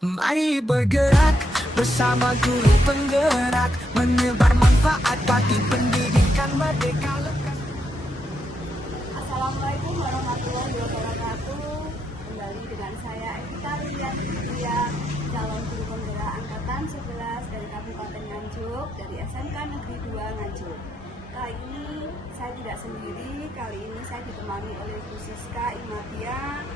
Mari bergerak bersama guru penggerak, menyebar manfaat bagi pendidikan merdeka lekas. Assalamualaikum warahmatullahi wabarakatuh. Kembali dengan saya Evita Rudiantia, calon guru penggerak angkatan 11 dari Kabupaten Nganjuk dari SMK Negeri 2 Nganjuk. Kali ini saya tidak sendiri, kali ini saya ditemani oleh Bu Siska Imatia,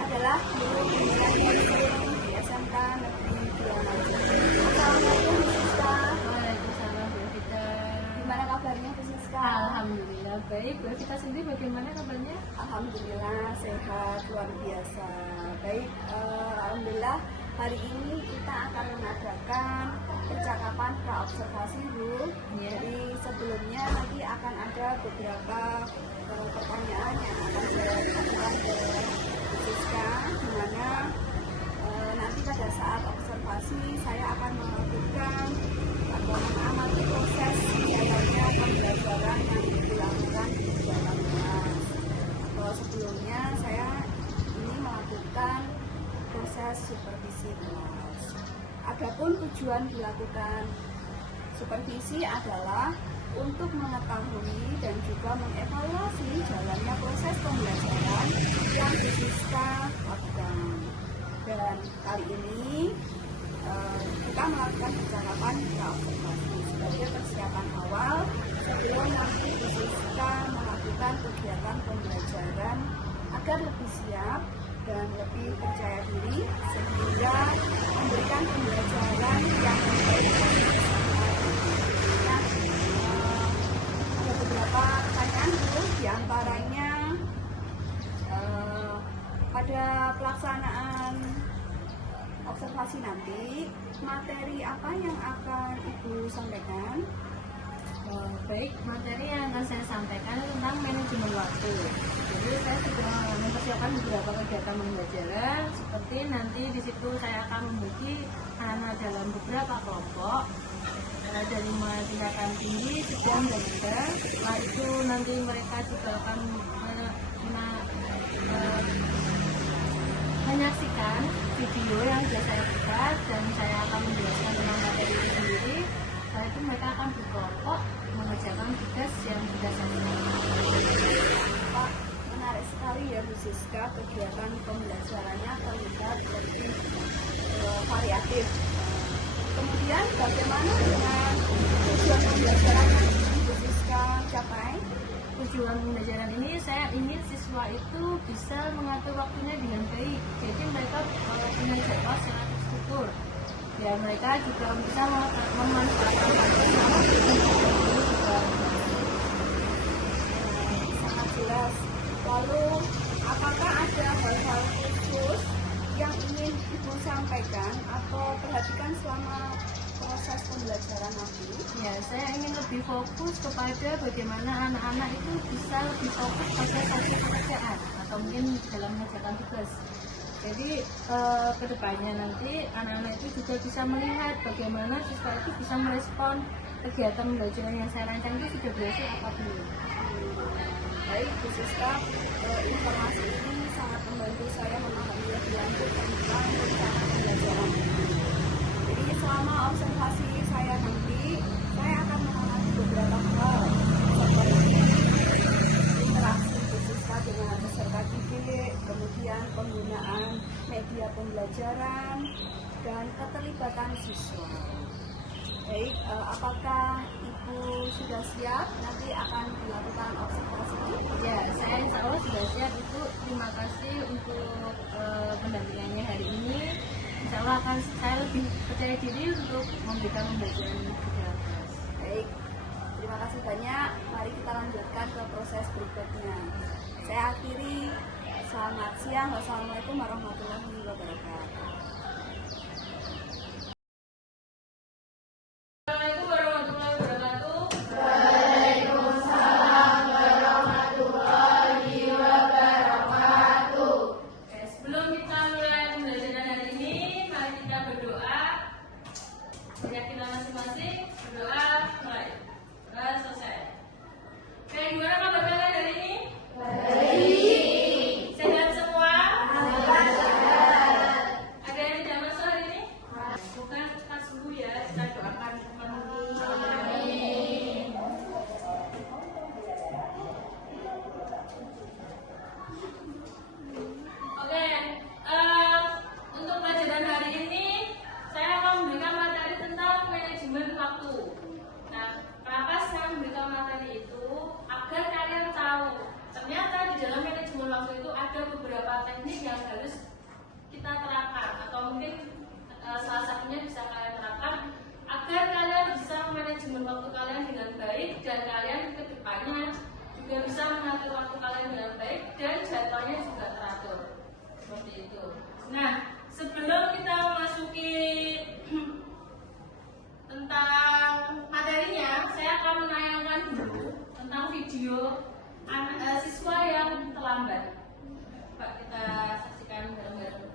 adalah guru penggerak di SMK Negeri 2 Nganjuk. Assalamualaikum Bu Siska. Waalaikumsalam Bu Evita. Gimana kabarnya Bu Siska? Alhamdulillah baik. Bu Evita sendiri bagaimana kabarnya? Alhamdulillah sehat, luar biasa. Baik, alhamdulillah hari ini kita akan mengadakan percakapan praobservasi Bu. Jadi sebelumnya nanti akan ada beberapa pertanyaan yang akan saya ajukan ke Bu Siska, di mana nanti pada saat observasi saya akan melakukan atau mengamati proses jalannya pembelajaran yang dilakukan di dalam kelas. Sebelumnya saya ini melakukan proses supervisi kelas. Adapun tujuan dilakukan supervisi adalah untuk mengetahui dan juga mengevaluasi jalannya proses pembelajaran yang Bu Siska lakukan. Dan kali ini kita melakukan percakapan praobservasi sebagai persiapan awal sebelum nanti Bu Siska melakukan kegiatan pembelajaran agar lebih siap dan lebih percaya diri sehingga memberikan pembelajaran yang baik. Ada beberapa pertanyaan Bu, diantaranya pada pelaksanaan observasi nanti, materi apa yang akan Ibu sampaikan? Baik, materi yang akan saya sampaikan tentang manajemen waktu. Jadi saya sudah mempersiapkan beberapa kegiatan pembelajaran, seperti nanti di situ saya akan membagi anak-anak dalam beberapa kelompok dari mulai tingkatan tinggi, sedang, dan rendah. Setelah itu nanti mereka juga akan menyaksikan video yang sudah saya buat dan saya akan menjelaskan tentang materi itu sendiri. Setelah itu mereka akan berkelompok mengerjakan tugas yang sudah saya buat. Pak, menarik sekali ya Bu Siska, kegiatan pembelajarannya terlihat lebih variatif. Kemudian bagaimana dengan tujuan pembelajaran yang Bu Siska capai? Tujuan pembelajaran ini saya ingin siswa itu bisa mengatur waktunya dengan baik. Jadi mereka punya jadwal secara terstruktur. Ya mereka juga bisa memanfaatkan waktu sangat jelas. Lalu apakah ada hal-hal khusus yang ingin Ibu sampaikan atau perhatikan selama proses pembelajaran nanti? Ya, saya ingin lebih fokus kepada bagaimana anak-anak itu bisa lebih fokus pada satu pekerjaan atau mungkin dalam mengerjakan tugas. Jadi kedepannya nanti anak-anak itu juga bisa melihat bagaimana siswa itu bisa merespon kegiatan pembelajaran yang saya rancang itu sudah berhasil apa belum. Baik, Bu Siska, informasi ini sangat membantu saya memahami lebih lanjut tentang rencana pembelajaran ini. Jadi selama observasi saya nanti, saya akan mengamati beberapa hal seperti interaksi Bu Siska dengan peserta didik, kemudian penggunaan media pembelajaran, dan keterlibatan siswa. Baik, apakah Ibu sudah siap? Nanti akan dilakukan observasi. Ya, saya insya Allah sudah siap. Itu terima kasih untuk pendampingannya hari ini. Insya Allah akan saya lebih percaya diri untuk memberikan pembelajaran ke kelas. Baik, terima kasih banyak. Mari kita lanjutkan ke proses berikutnya. Saya akhiri. Selamat siang. Wassalamualaikum warahmatullahi wabarakatuh. Assalamualaikum warahmatullahi wabarakatuh. Waalaikumsalam warahmatullahi wabarakatuh. Oke, sebelum kita mulai pembelajaran hari ini, mari kita berdoa. Keyakinan masing-masing, berdoa mulai. Selesai. Oke, gimana kabar kalian hari ini? mengatur waktu kalian dengan baik dan jadwalnya juga teratur. Seperti itu. Nah, sebelum kita memasuki tentang materinya, saya akan menayangkan dulu tentang video siswa yang terlambat. Coba kita saksikan bareng-bareng.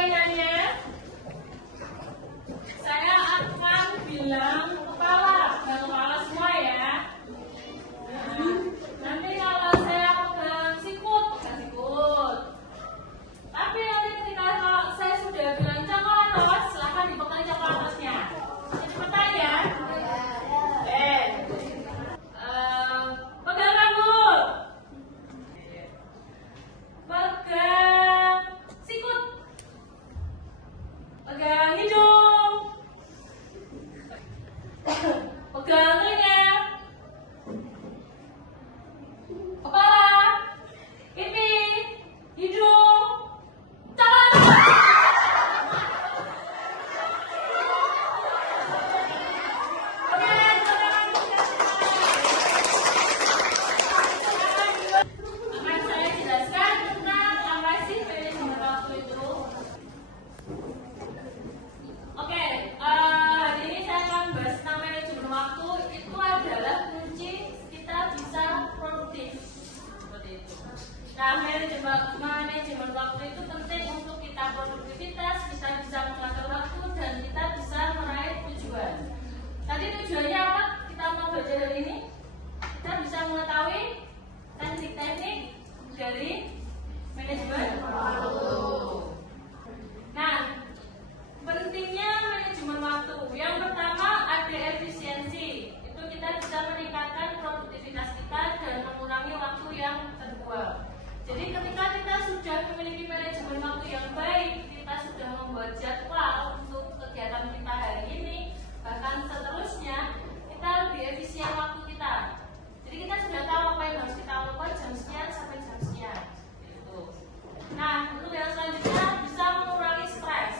permainannya, saya akan bilang kepala, dan kepala semua ya. Nah, nanti kalau saya pegang sikut, pegang sikut. Tapi nanti ketika kalau saya sudah bilang coklatos, silahkan dipegang coklatosnya. Cepetan ya. Pegang rambut. Pegang sikut. Pegang hidung. Pegang telinga. Kepala. Pipi. Hidung. Tangan. Akan saya jelaskan tentang apa sih manajemen waktu itu. Oke, hari ini saya akan bahas tentang manajemen waktu. Itu adalah kunci kita bisa produktif. Seperti itu. Nah, manajemen waktu itu penting untuk kita produktivitas, kita bisa mengatur waktu, dan kita bisa meraih tujuan. Tadi tujuannya apa? Kita mau belajar hari ini. Kita bisa mengetahui teknik-teknik dari manajemen waktu. Nah, pentingnya manajemen waktu. Yang pertama ada efisiensi. Itu kita bisa meningkatkan produktivitas kita dan mengurangi waktu yang terbuang. Jadi ketika kita sudah memiliki manajemen waktu yang baik, kita sudah membuat jadwal untuk kegiatan kita hari ini, bahkan seterusnya, kita lebih efisien waktu kita. Jadi kita sudah tahu apa yang harus kita lakukan jam sekian sampai jam sekian. Gitu. Nah, untuk yang selanjutnya bisa mengurangi stres,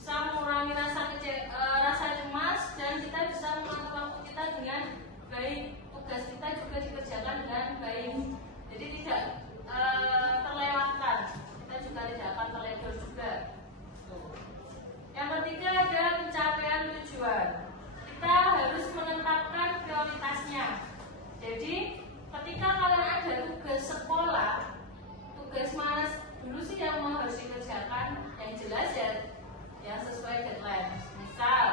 bisa mengurangi rasa cemas, dan kita bisa mengatur waktu kita dengan baik. Tugas kita juga dikerjakan dengan baik. Jadi tidak terlewatkan. Kita juga tidak akan terledor juga. Tuh. Yang ketiga ada pencapaian tujuan. Kita harus menetapkan prioritasnya. Jadi ketika kalian ada tugas sekolah, tugas mana dulu sih yang harus dikerjakan? Yang jelas ya, yang sesuai deadline. Misal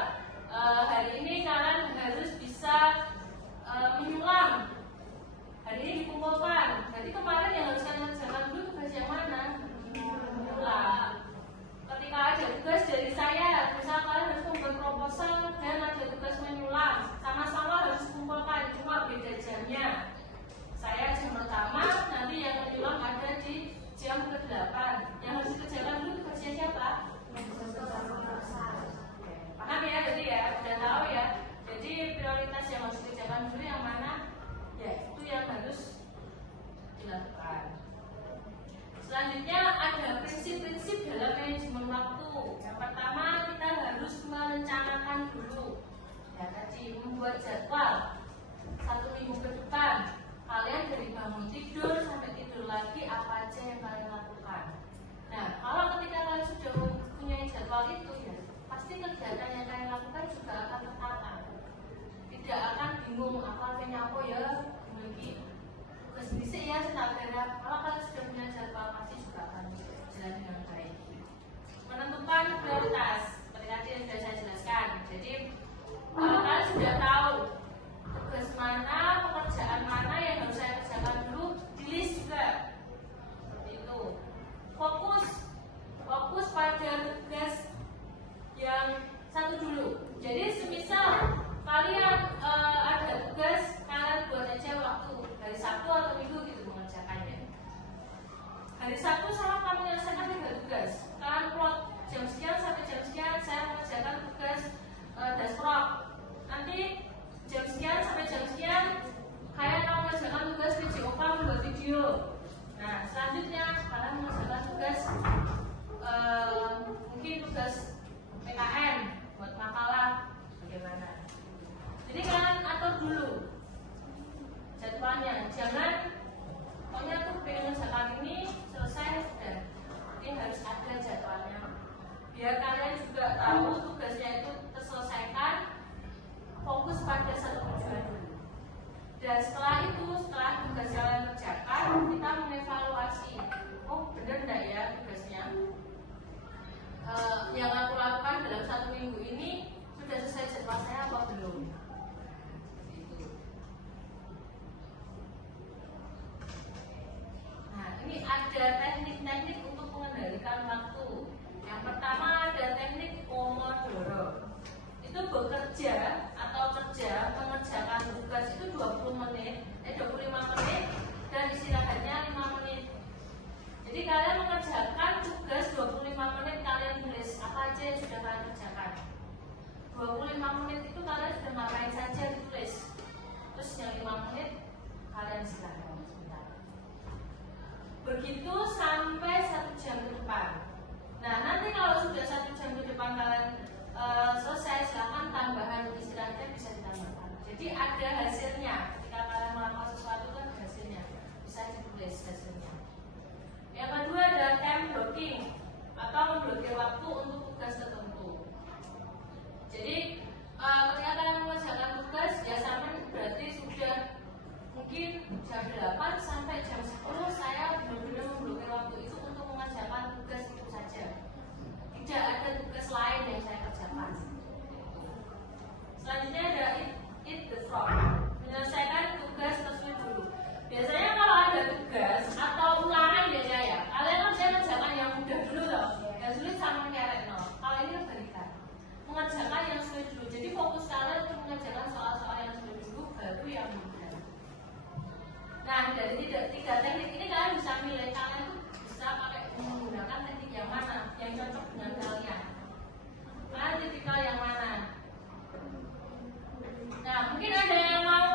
hari ini kalian harus bisa menyulam. Hari ini dikumpulkan. Jadi kemarin yang harus kalian kerjakan dulu tugas yang mana? Menyulam. Ketika ada tugas dari saya, misal kalian harus membuat proposal dan ada tugas menyulam, sama-sama harus dikumpulkan, cuma beda jamnya. Saya jam pertama, nanti yang menyulam ada di jam ke-8. Yang harus dikerjakan dulu tugasnya siapa? Paham ya? Jadi ya, udah tahu ya. Jadi prioritas yang harus dikerjakan dulu yang mana? Ya, itu yang harus dilakukan. Selanjutnya ada prinsip-prinsip dalam manajemen waktu. Yang pertama kita harus merencanakan dulu. Ya tadi membuat jadwal 1 minggu ke depan. Kalian dari bangun tidur sampai tidur lagi apa aja yang kalian lakukan. Nah, kalau ketika kalian sudah mempunyai jadwal itu ya, pasti kegiatan yang kalian lakukan juga akan tertata. Tidak akan bingung apa apa ya, memiliki tugas bisik ya sebenarnya. Kalau kalian sudah punya jadwal pasti juga akan jalan dengan baik. Menentukan prioritas seperti tadi yang sudah saya jelaskan. Jadi kalau kalian sudah tahu tugas mana, pekerjaan mana yang harus saya kerjakan dulu, di list juga. Seperti itu. Fokus pada tugas yang satu dulu. Jadi semisal kalian ada tugas, kalian buat aja waktu hari Sabtu atau Minggu gitu mengerjakannya. Hari Sabtu sama kamu menyelesaikan 3 tugas. Kalian plot jam sekian sampai jam sekian saya mengerjakan tugas dasprop. Nanti jam sekian sampai jam sekian kalian mau mengerjakan tugas video call membuat video. Nah selanjutnya kalian mengerjakan tugas mungkin tugas PKN buat makalah bagaimana. Jadi kalian atur dulu jadwalnya, jangan pokoknya tuh pengen mengerjakan ini selesai sudah. Ini harus ada jadwalnya biar kalian juga tahu tugasnya itu terselesaikan, fokus pada satu tujuan dulu. Dan setelah itu, setelah tugas kalian kerjakan, kita mengevaluasi jadwal saya apa belum. Itu. Nah, ini ada teknik-teknik untuk mengendalikan waktu. Yang pertama ada teknik Pomodoro. Itu bekerja atau kerja mengerjakan tugas itu 25 menit dan istirahatnya 5 menit. Jadi kalian mengerjakan tugas 25 menit, kalian tulis apa aja yang sudah kalian kerjakan. 25 menit itu kalian sudah ngapain saja ditulis. Terus yang 5 menit kalian istirahat sebentar. Begitu sampai 1 jam ke depan. Nah, nanti kalau sudah 1 jam ke depan kalian selesai, silakan tambahan istirahatnya bisa ditambahkan. Jadi ada hasilnya. Ketika kalian melakukan sesuatu kan hasilnya bisa ditulis hasilnya. Yang kedua ada time blocking atau memblokir waktu untuk tugas tertentu. Jadi ketika kalian mengerjakan tugas ya sama berarti sudah mungkin jam 8 sampai jam 10 saya benar-benar memblokir waktu itu untuk mengerjakan tugas itu saja. Tidak ada tugas lain yang saya kerjakan. Selanjutnya ada eat the frog, menyelesaikan tugas tersebut dulu. Biasanya kalau ada tugas atau ulangan biasanya ya, kalian kerjakan yang mudah dulu loh, yang sulit sama kerek no. Kalau ini kebalikan, mengerjakan yang sulit dulu. Jadi fokus kalian untuk mengerjakan soal-soal yang sulit dulu, baru yang mudah. Nah, dari tiga teknik ini kalian bisa milih, kalian tuh bisa pakai menggunakan teknik yang mana yang cocok dengan kalian. Kalian tipikal yang mana? Nah, mungkin ada yang mau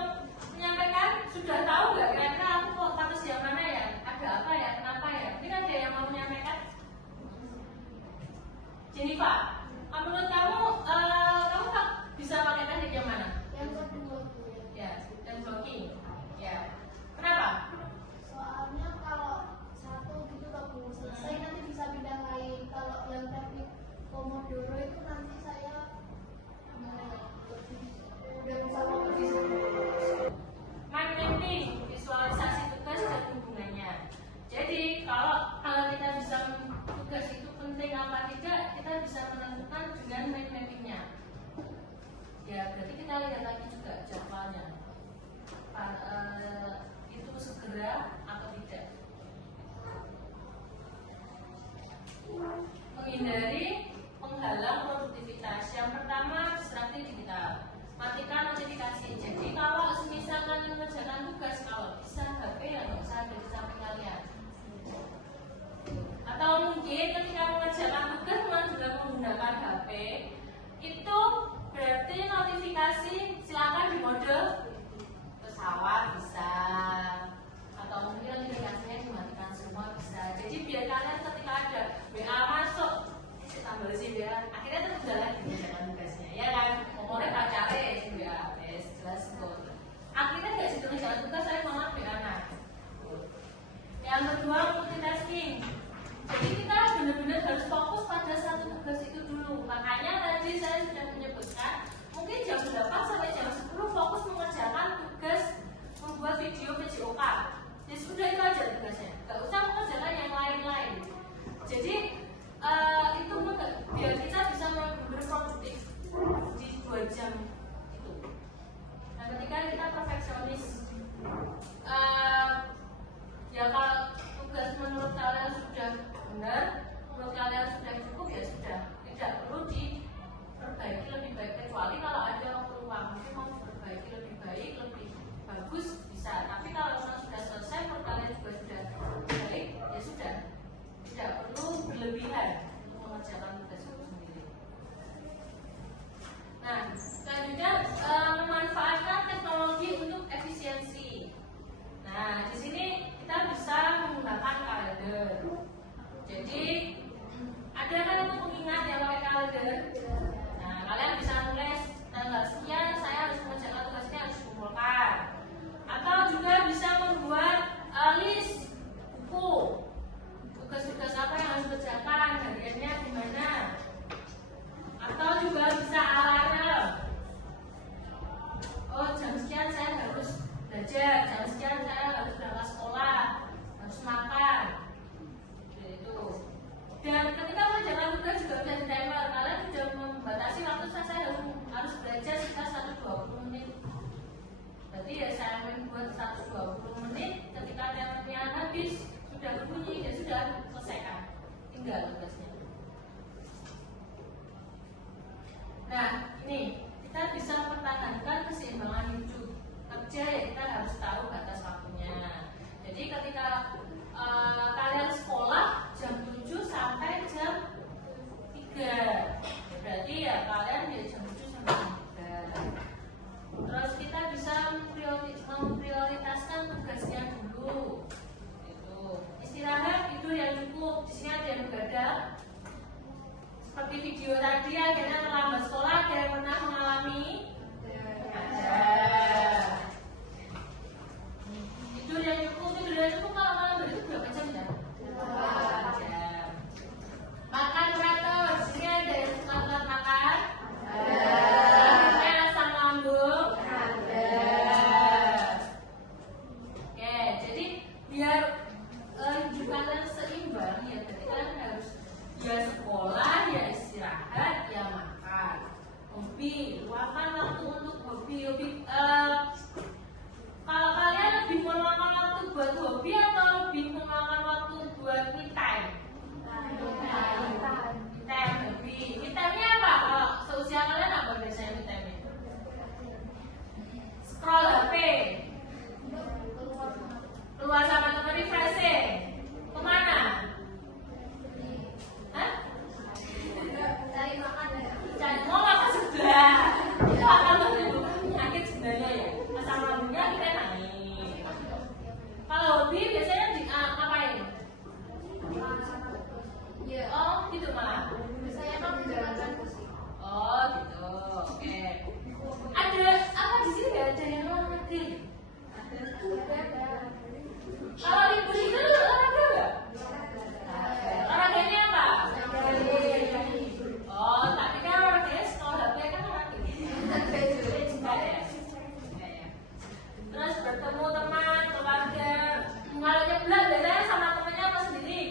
menyampaikan, sudah tahu nggak kira-kira aku kok harus yang mana ya? Ada apa ya? Kenapa ya? Mungkin ada yang mau menyampaikan? Jennifer, menurut kamu, kamu bisa pakai teknik yang mana? Yang kedua tuh Ya, dan blocking. Ya, kenapa? soalnya kalau satu gitu loh Bu, selesai nanti bisa pindah lain. Kalau yang teknik Pomodoro itu nanti saya udah bisa fokus di sana. Mind mapping, visualisasi tugas dan hubungannya. Jadi kalau kita bisa tugas itu penting apa tidak, kita bisa menentukan dengan mind mappingnya. Ya berarti kita lihat lagi juga jadwalnya. Itu segera atau tidak. Menghindari penghalang produktivitas. Yang pertama distraksi digital. Matikan notifikasi. Jadi kalau misalkan mengerjakan tugas, kalau bisa HP ya nggak usah ada di samping kalian. Atau mungkin ketika mengerjakan tugas teman juga menggunakan HP, itu berarti notifikasi silakan di mode pesawat bisa, atau mungkin notifikasinya dimatikan semua bisa. Jadi biar kalian ketika ada WA masuk, tambah sih ya, akhirnya terus jalan mengerjakan tugasnya, ya kan? Ngomongnya pacarnya ya, jelas kok. Akhirnya nggak situ mengerjakan tugas, saya malah WA. Yang kedua multitasking. Jadi kita benar-benar harus fokus pada satu tugas itu dulu. Makanya tadi saya sudah menyebutkan, mungkin jam 8 sampai jam 10 fokus mengerjakan tugas membuat video PJOK. Ya sudah itu aja tugasnya, nggak usah mengerjakan yang lain-lain. Jadi itu biar kita bisa berproduktif di 2 jam itu. Nah, ketika kita perfeksionis, ya kalau tugas menurut kalian sudah benar, menurut kalian sudah cukup ya sudah, tidak perlu diperbaiki lebih baik, kecuali kalau ada peluang mungkin mau diperbaiki lebih baik, lebih bagus bisa. Tapi kalau sudah selesai, menurut kalian juga sudah baik, sudah selesaikan, tinggal tugasnya. Nah, ini kita bisa mempertahankan keseimbangan hidup kerja, ya kita harus tahu batas waktunya. Jadi ketika kalian sekolah jam 7 sampai jam 3, berarti ya kalian dari jam 7 sampai jam 3. Terus kita bisa memprioritaskan tugasnya dulu. Itu istirahat, tidur yang cukup. Di sini ada yang begadang. Seperti video tadi, akhirnya terlambat sekolah. Ada yang pernah mengalami? Ada. Tidur yang cukup kalau malam itu berapa jam ya? 8 jam. Makan teratur. Di sini ada yang suka telat makan? Ada. Asam lambung? Ada. Oke, jadi biar hidup kalian seimbang ya, jadi kalian harus ya sekolah, ya istirahat, ya makan. Hobi, luangkan waktu untuk hobi. Kalau kalian lebih meluangkan waktu buat hobi atau lebih meluangkan waktu buat me time? Me time, hobi. Me time-nya apa? Kalau seusia kalian apa biasanya me time-nya? Scroll HP, keluar sama teman refreshing, kemana? Hah? Cari makan ya. Cari mau apa sudah? Itu akan menimbulkan penyakit sebenarnya ya. Asam lambungnya kita naik. Kalau hobi biasanya ngapain? Iya. Oh gitu malah. Saya kan menjalankan musik. Oh gitu. Oke. Ada apa di sini? Nggak ada yang luar negeri. Kalau libur itu olahraga nggak? Olahraganya apa? Oh, tapi kan olahraganya sekolah HP kan olahraga. Enggak ya? Terus bertemu teman, keluarga. Kalau nyeblak biasanya sama temennya apa sendiri?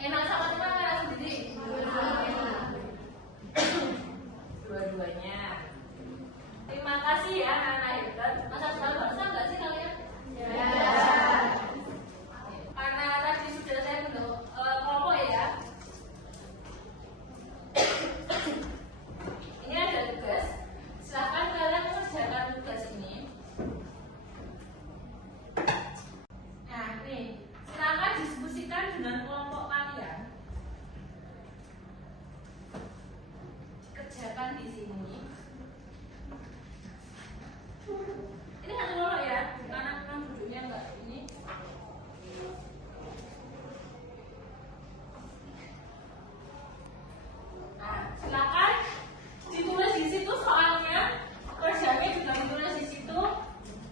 Enak sama teman atau sendiri? Dua-duanya. Terima kasih ya anak-anak hebat. Masa depan bangsa nggak sih kalian? Karena tadi sudah saya bentuk kelompok ya. Ini ada tugas. Silahkan kalian mengerjakan tugas ini. Nah, nih, silahkan diskusikan dengan kelompok kalian. Kerjakan di sini. Ini satu dulu ya, karena memang duduknya enggak ini. Nah, silakan ditulis di situ soalnya, kerjanya juga ditulis di situ.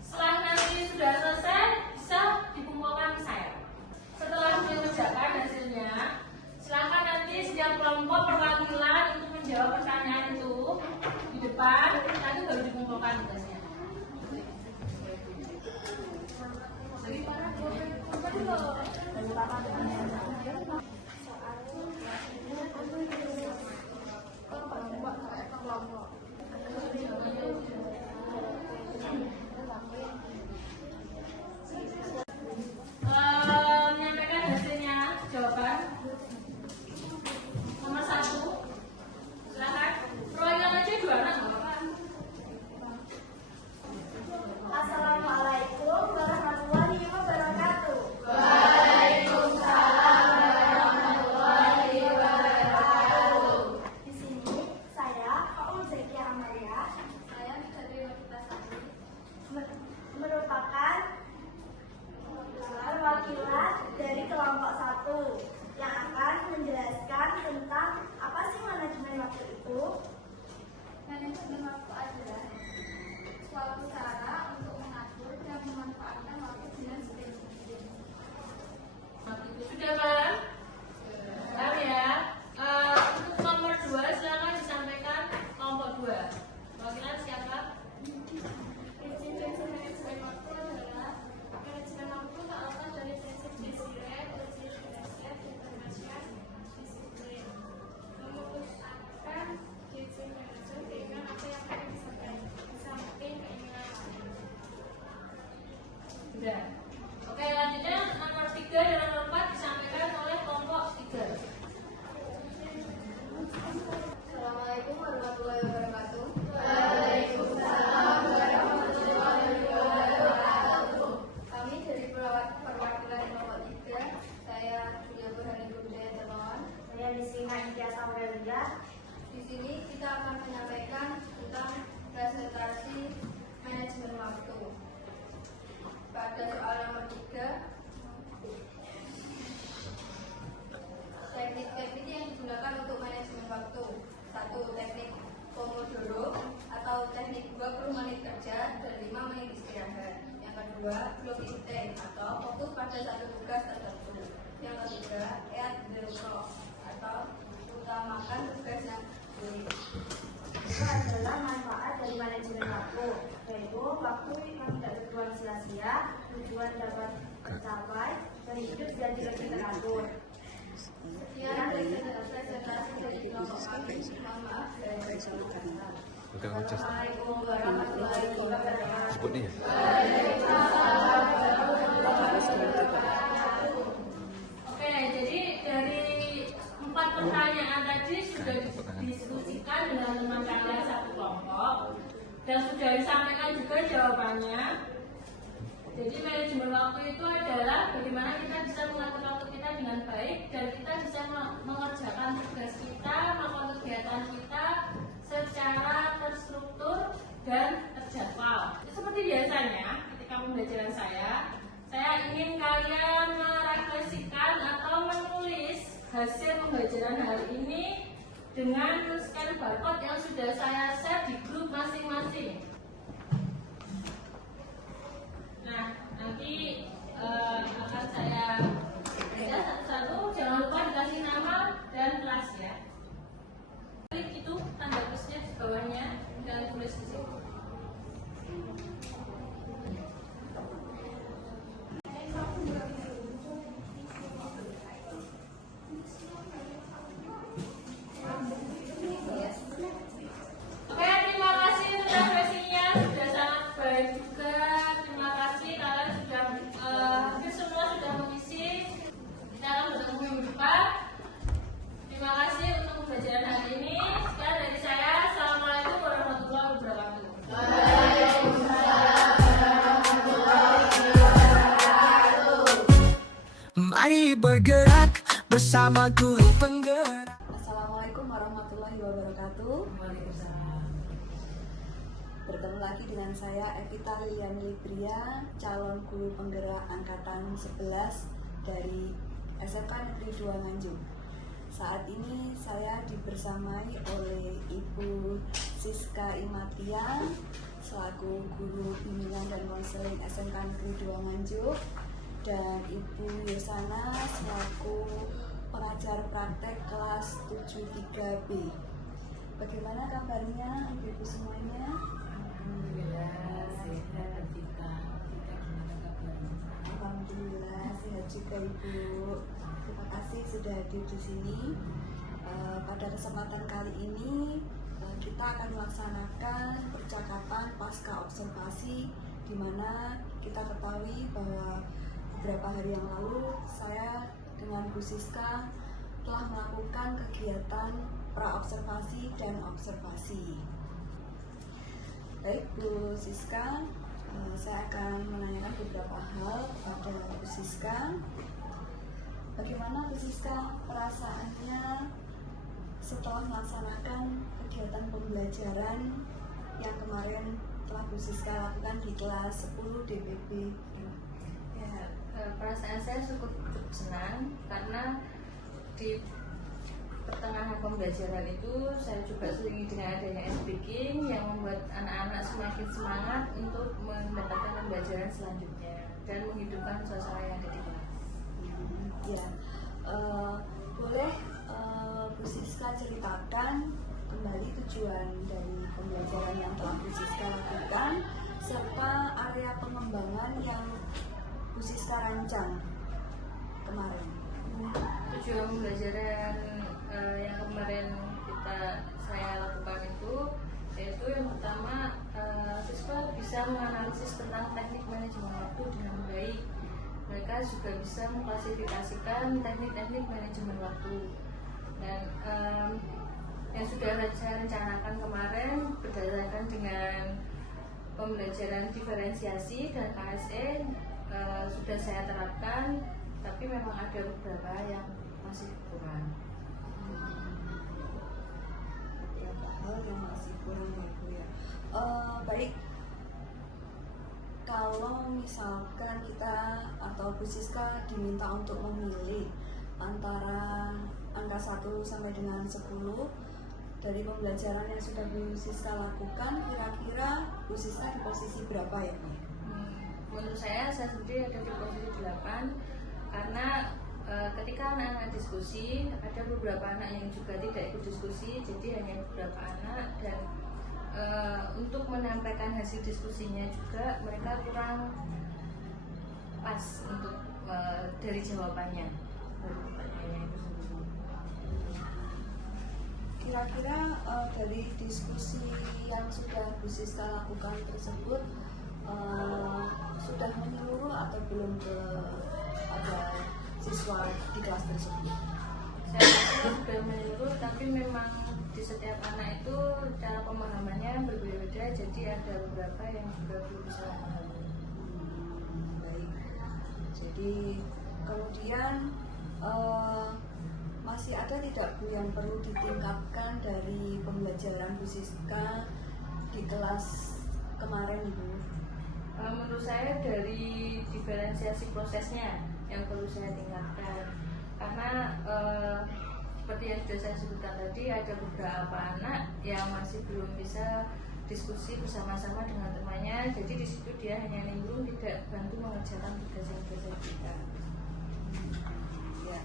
Setelah nanti sudah selesai, bisa dikumpulkan ke saya. Setelah mengerjakan hasilnya, silakan nanti setiap kelompok perwakilan untuk menjawab pertanyaan itu di depan, nanti baru dikumpulkan tugasnya. Menyampaikan hasilnya, jawaban nomor 1. Silakan. Royal aja 2 anak nggak apa-apa. Assalamualaikum warahmatullahi wabarakatuh. Di sini saya Zakia Amalia. Saya bisa merupakan perwakilan dari kelompok 1 yang akan menjelaskan tentang apa sih manajemen waktu itu. Manajemen waktu adalah suatu cara untuk mengatur dan memanfaatkan waktu dengan sebaik mungkin. Sudah paham? Paham ya? Untuk nomor 2 silakan disampaikan kelompok 2. Perwakilan siapa? Prinsip-prinsip manajemen waktu adalah manajemen waktu tak lepas dari prinsip disiplin, organisasi, informasi, disiplin. Memutuskan disiplin manajemen dengan apa yang Teknik-teknik yang digunakan untuk manajemen waktu. 1. Teknik Pomodoro atau teknik 20 menit kerja dan 5 menit istirahat. Yang kedua, blocking time atau fokus pada satu tugas tertentu. Yang ketiga, add the clock atau utamakan tugas yang sulit. Itu adalah manfaat dari manajemen waktu, yaitu waktu yang tidak terbuang sia-sia, tujuan dapat tercapai, dan hidup jadi lebih teratur. Sekian presentasi dari kelompok kami. Mohon maaf dari Assalamualaikum warahmatullahi wabarakatuh. Sebut nih ya. Oke, jadi dari 4 pertanyaan tadi sudah didiskusikan dengan teman kalian satu kelompok dan sudah disampaikan juga jawabannya. Jadi manajemen waktu itu adalah bagaimana kita bisa mengatur waktu kita dengan baik dan kita bisa mengerjakan tugas kita, melakukan kegiatan kita secara terstruktur dan terjadwal. Seperti biasanya ketika pembelajaran saya ingin kalian merefleksikan atau menulis hasil pembelajaran hari ini dengan scan barcode yang sudah saya share di grup masing-masing. Nah, nanti akan saya baca satu-satu. Jangan lupa dikasih nama dan kelas ya. Klik itu tanda plusnya di bawahnya dan tulis di situ. Oke, terima kasih untuk refleksinya, sudah sangat baik juga. Terima kasih kalian sudah hampir semua sudah mengisi. Kita akan bertemu minggu depan. Terima kasih untuk pembelajaran hari ini. Sekian dari saya. Assalamualaikum warahmatullahi wabarakatuh. Mari bergerak bersama guru penggerak. Assalamualaikum warahmatullahi wabarakatuh. Bertemu lagi dengan saya Evita Lilian Libria, calon guru penggerak angkatan 11 dari SMK Negeri 2 Nganjuk. Saat ini saya dibersamai oleh Ibu Siska Imatia selaku guru bimbingan dan konseling SMK Negeri 2 Nganjuk dan Ibu Yosana selaku pengajar praktek kelas 73B. Bagaimana kabarnya Ibu semuanya? Alhamdulillah sehat. Kita gimana kabarnya? Alhamdulillah sehat juga Ibu. Terima kasih sudah hadir di sini. Pada kesempatan kali ini kita akan melaksanakan percakapan pasca observasi, di mana kita ketahui bahwa beberapa hari yang lalu saya dengan Bu Siska telah melakukan kegiatan pra-observasi dan observasi. Baik Bu Siska, saya akan menanyakan beberapa hal kepada Bu Siska. Bagaimana Bu Siska perasaannya setelah melaksanakan kegiatan pembelajaran yang kemarin telah Bu Siska lakukan di kelas 10 DPB? Ya, perasaan saya cukup senang karena di pertengahan pembelajaran itu saya juga selingi dengan adanya speaking yang membuat anak-anak semakin semangat untuk mendapatkan pembelajaran selanjutnya dan menghidupkan suasana yang ada di kelas. Ya, boleh Bu Siska ceritakan kembali tujuan dari pembelajaran yang telah Bu Siska lakukan serta area pengembangan yang Bu Siska rancang kemarin. Tujuan pembelajaran yang kemarin saya lakukan itu yaitu yang pertama siswa bisa menganalisis tentang teknik manajemen waktu dengan baik. Mereka juga bisa mengklasifikasikan teknik-teknik manajemen waktu dan yang sudah saya rencanakan kemarin berdasarkan dengan pembelajaran diferensiasi dan KSE sudah saya terapkan, tapi memang ada beberapa yang masih kurang. Beberapa hal yang masih kurang ya Bu ya. Baik, kalau misalkan kita atau Bu Siska diminta untuk memilih antara angka 1 sampai dengan 10 dari pembelajaran yang sudah Bu Siska lakukan, kira-kira Bu Siska di posisi berapa ya Bu? Menurut saya sendiri ada di posisi 8 karena ketika anak-anak diskusi ada beberapa anak yang juga tidak ikut diskusi, jadi hanya beberapa anak, dan untuk menyampaikan hasil diskusinya juga mereka kurang pas untuk dari jawabannya dari pertanyaannya itu sendiri. Kira-kira dari diskusi yang sudah Bu Siska lakukan tersebut sudah menyeluruh atau belum ke ada siswa di kelas tersebut? Saya rasa sudah menyeluruh, tapi memang di setiap anak itu cara pemahamannya berbeda-beda, jadi ada beberapa yang juga belum bisa memahami. Baik. Jadi kemudian masih ada tidak Bu yang perlu ditingkatkan dari pembelajaran Bu Siska di kelas kemarin Ibu? Menurut saya dari diferensiasi prosesnya yang perlu saya tingkatkan, karena seperti yang sudah saya sebutkan tadi, ada beberapa anak yang masih belum bisa diskusi bersama-sama dengan temannya, jadi di situ dia hanya nimbrung, tidak bantu mengerjakan tugas-tugas kita. Ya,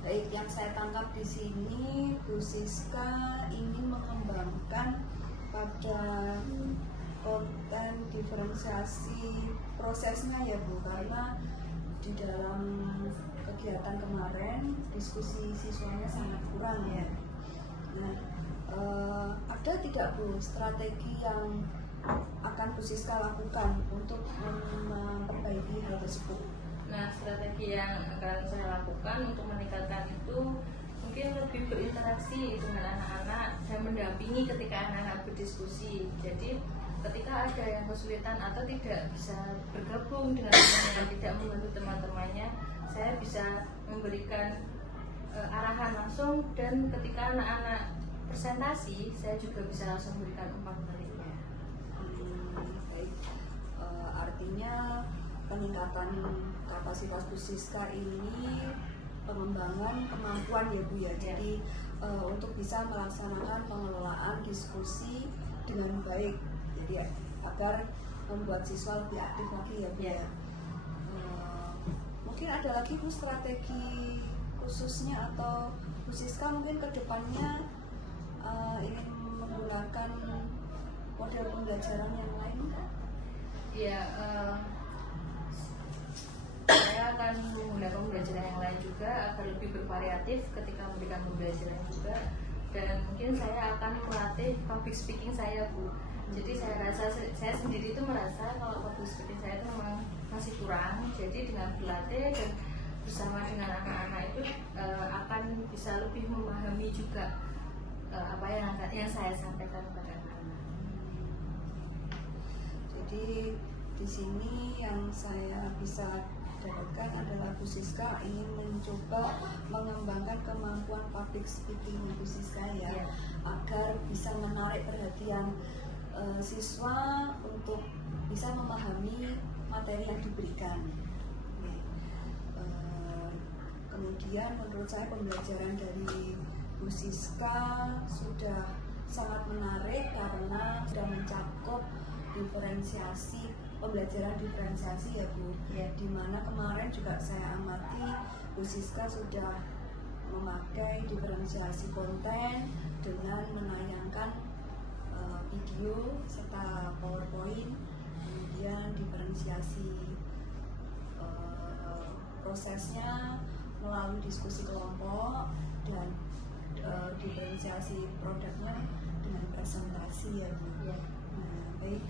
baik, yang saya tangkap di sini Bu Siska ingin mengembangkan pada konten diferensiasi prosesnya ya Bu, karena di dalam kegiatan kemarin diskusi siswanya sangat kurang ya. Nah, ada tidak Bu strategi yang akan Bu Siska lakukan untuk memperbaiki hal tersebut? Nah, strategi yang akan saya lakukan untuk meningkatkan itu mungkin lebih berinteraksi dengan anak-anak dan mendampingi ketika anak-anak berdiskusi. Jadi ketika ada yang kesulitan atau tidak bisa bergabung dengan teman yang tidak membantu teman-temannya, saya bisa memberikan arahan langsung, dan ketika anak-anak presentasi saya juga bisa langsung memberikan umpan baliknya. Baik, artinya peningkatan kapasitas Bu Siska ini pengembangan kemampuan ya Bu ya. Jadi untuk bisa melaksanakan pengelolaan diskusi dengan baik, jadi agar membuat siswa lebih aktif lagi ya Bu ya. Mungkin ada lagi Bu strategi khususnya atau Bu Siska mungkin kedepannya ingin menggunakan model pembelajaran yang lain? Ya, saya akan menggunakan pembelajaran yang lain juga agar lebih bervariatif ketika memberikan pembelajaran juga, dan mungkin saya akan melatih public speaking saya Bu. Jadi saya rasa saya sendiri itu merasa kalau public speaking saya itu memang masih kurang, jadi dengan berlatih dan bersama dengan anak-anak itu akan bisa lebih memahami juga apa yang saya sampaikan kepada anak-anak. Jadi di sini yang saya bisa dapatkan adalah Bu Siska ingin mencoba mengembangkan kemampuan public speaking Bu Siska ya, agar bisa menarik perhatian siswa untuk bisa memahami materi yang diberikan. Kemudian menurut saya pembelajaran dari Bu Siska sudah sangat menarik karena sudah mencakup diferensiasi, pembelajaran diferensiasi ya Bu, dimana kemarin juga saya amati Bu Siska sudah memakai diferensiasi konten dengan menayangkan video serta PowerPoint, kemudian diferensiasi prosesnya melalui diskusi kelompok, dan diferensiasi produknya dengan presentasi ya Bu. Nah, baik,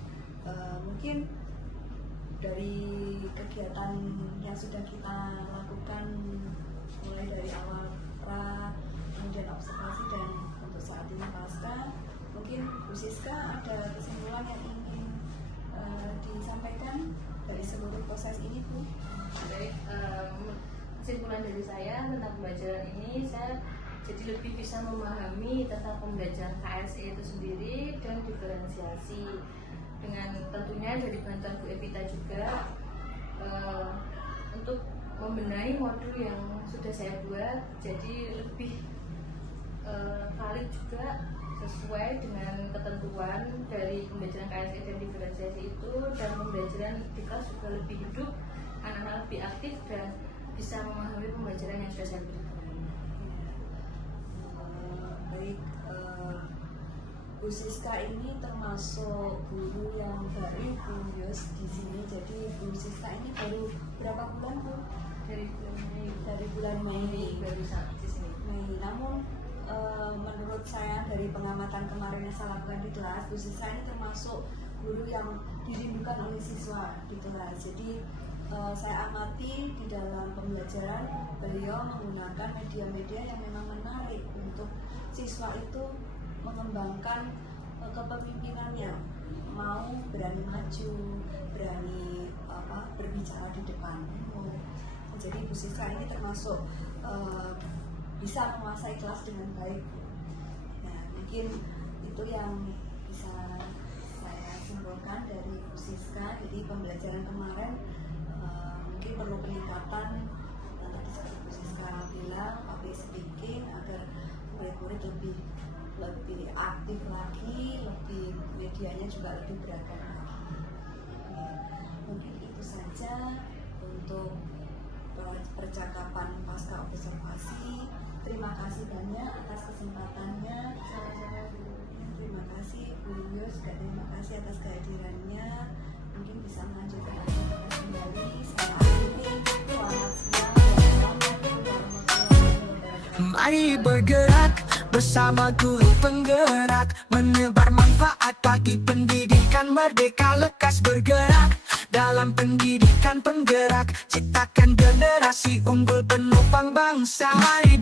mungkin dari kegiatan yang sudah kita lakukan mulai dari awal pra, kemudian observasi, dan untuk saat ini pasca, mungkin Bu Siska ada kesimpulan yang ingin disampaikan dari seluruh proses ini Bu? Baik, kesimpulan dari saya tentang pembelajaran ini, saya jadi lebih bisa memahami tentang pembelajaran KSE itu sendiri dan diferensiasi, dengan tentunya dari bantuan Bu Evita juga untuk membenahi modul yang sudah saya buat jadi lebih valid juga sesuai dengan ketentuan dari pembelajaran KSE dan diferensiasi itu, dan pembelajaran di kelas juga lebih hidup, anak-anak lebih aktif dan bisa memahami pembelajaran yang sudah saya berikan. Baik, Bu Siska ini termasuk guru yang baru Bu Yus di sini. Jadi Bu Siska ini baru berapa bulan Bu? Dari bulan Mei baru saat di sini. Mei. Namun menurut saya dari pengamatan kemarin yang saya lakukan di kelas, Bu Siska ini termasuk guru yang dirindukan oleh siswa di kelas. Jadi saya amati di dalam pembelajaran beliau menggunakan media-media yang memang menarik untuk siswa itu mengembangkan kepemimpinannya, mau berani maju, berani berbicara di depan. Jadi Bu Siska ini termasuk bisa menguasai kelas dengan baik. Nah, mungkin itu yang bisa saya simpulkan dari Bu Siska. Jadi pembelajaran kemarin mungkin perlu peningkatan, tadi seperti Bu Siska bilang, public speaking agar murid-murid lebih aktif lagi, lebih medianya juga lebih beragam lagi. Mungkin itu saja untuk percakapan pasca observasi. Terima kasih banyak atas kesempatannya. Terima kasih Bu Yus, terima kasih atas kehadirannya. Mungkin bisa melanjutkan aktivitas kembali. Saya akhiri. Selamat siang. Wassalamualaikum warahmatullahi wabarakatuh. Mari bergerak bersama guru penggerak, menebar manfaat bagi pendidikan merdeka. Lekas bergerak dalam pendidikan penggerak, ciptakan generasi unggul penopang bangsa. Mari